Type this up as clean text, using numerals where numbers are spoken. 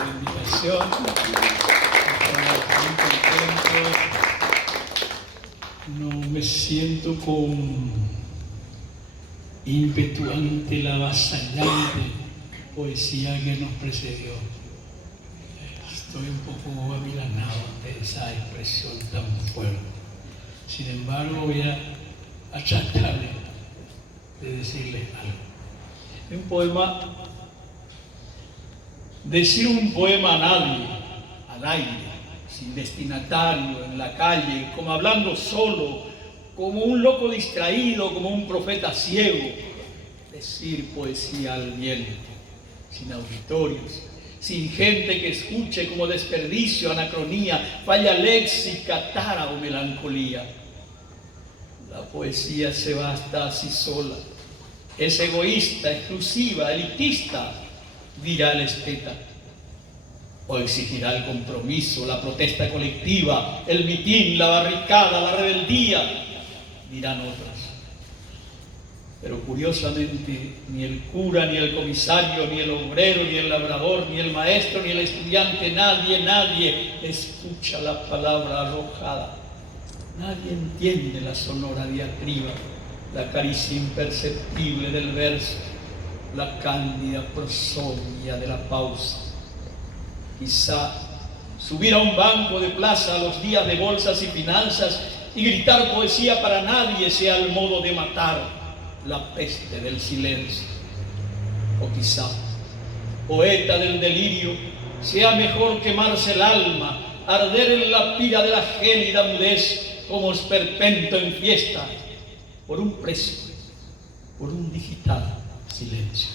la invitación. Estamos muy contentos. No me siento con ímpetu ante la avasallante poesía que nos precedió. Estoy un poco amilanado ante esa expresión tan fuerte. Sin embargo, voy a tratar de decirles algo. Un poema, decir un poema a nadie, al aire, sin destinatario, en la calle, como hablando solo, como un loco distraído, como un profeta ciego. Decir poesía al viento, sin auditorios, sin gente que escuche, como desperdicio, anacronía, falla léxica, tara o melancolía. La poesía se basta así sola. Es egoísta, exclusiva, elitista, dirá el esteta. O exigirá el compromiso, la protesta colectiva, el mitin, la barricada, la rebeldía, dirán otras. Pero curiosamente, ni el cura, ni el comisario, ni el obrero, ni el labrador, ni el maestro, ni el estudiante, nadie escucha la palabra arrojada. Nadie entiende la sonora diatriba, la caricia imperceptible del verso, la cándida prosodia de la pausa. Quizá subir a un banco de plaza a los días de bolsas y finanzas y gritar poesía para nadie sea el modo de matar la peste del silencio. O quizá, poeta del delirio, sea mejor quemarse el alma, arder en la pira de la gélida mudez como esperpento en fiesta, por un precio, por un digital silencio.